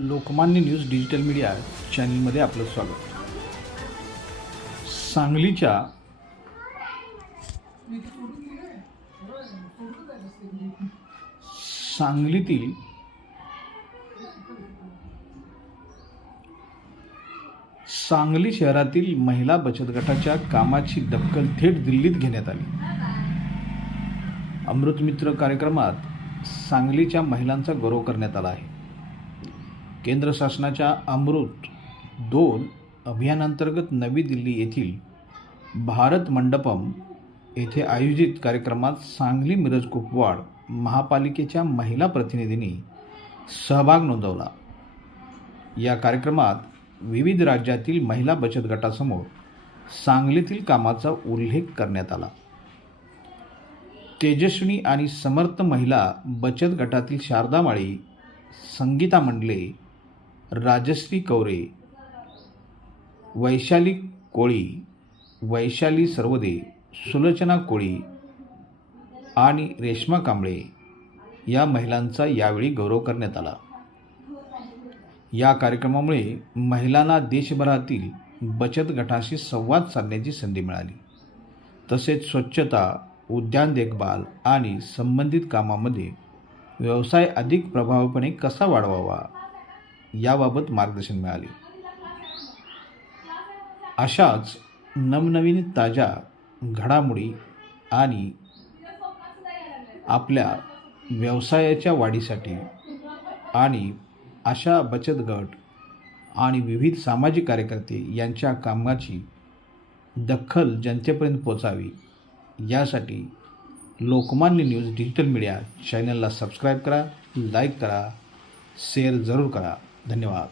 Lokmanya news digital media चॅनलमध्ये आपलं स्वागत. सांगलीच्या सांगलीतील सांगली शहरातील महिला बचत गटाच्या कामाची दखल थेट दिल्लीत घेण्यात आली. अमृतमित्र कार्यक्रमात सांगलीच्या महिलांचा गौरव करण्यात आला आहे. केंद्र शासनाच्या अमृत 2 अभियानांतर्गत नवी दिल्ली येथील भारत मंडपम येथे आयोजित कार्यक्रमात सांगली मिरज कुपवाड महापालिकेच्या महिला प्रतिनिधींनी सहभाग नोंदवला. या कार्यक्रमात विविध राज्यातील महिला बचत गटासमोर सांगलीतील कामाचा उल्लेख करण्यात आला. तेजस्विनी आणि समर्थ महिला बचत गटातील शारदा माळी, संगीता मंडले, राजश्री कवरे, वैशाली कोळी, वैशाली सर्वदे, सुलोचना कोळी आणि रेश्मा कांबळे या महिलांचा यावेळी गौरव करण्यात आला. या कार्यक्रमामुळे महिलांना देशभरातील बचत गटाशी संवाद साधण्याची संधी मिळाली. तसेच स्वच्छता, उद्यान देखभाल आणि संबंधित कामामध्ये व्यवसाय अधिक प्रभावीपणे कसा वाढवावा याबाबत मार्गदर्शन मिळाले. अशाच नवनवीन ताज्या घडामोडी आणि आपल्या व्यवसायाच्या वाढीसाठी आणि अशा बचत गट आणि विविध सामाजिक कार्यकर्ते यांच्या कामाची दखल जनतेपर्यंत पोहोचावी यासाठी लोकमान्य न्यूज डिजिटल मीडिया चॅनलला सबस्क्राईब करा, लाईक करा, शेअर जरूर करा. धन्यवाद.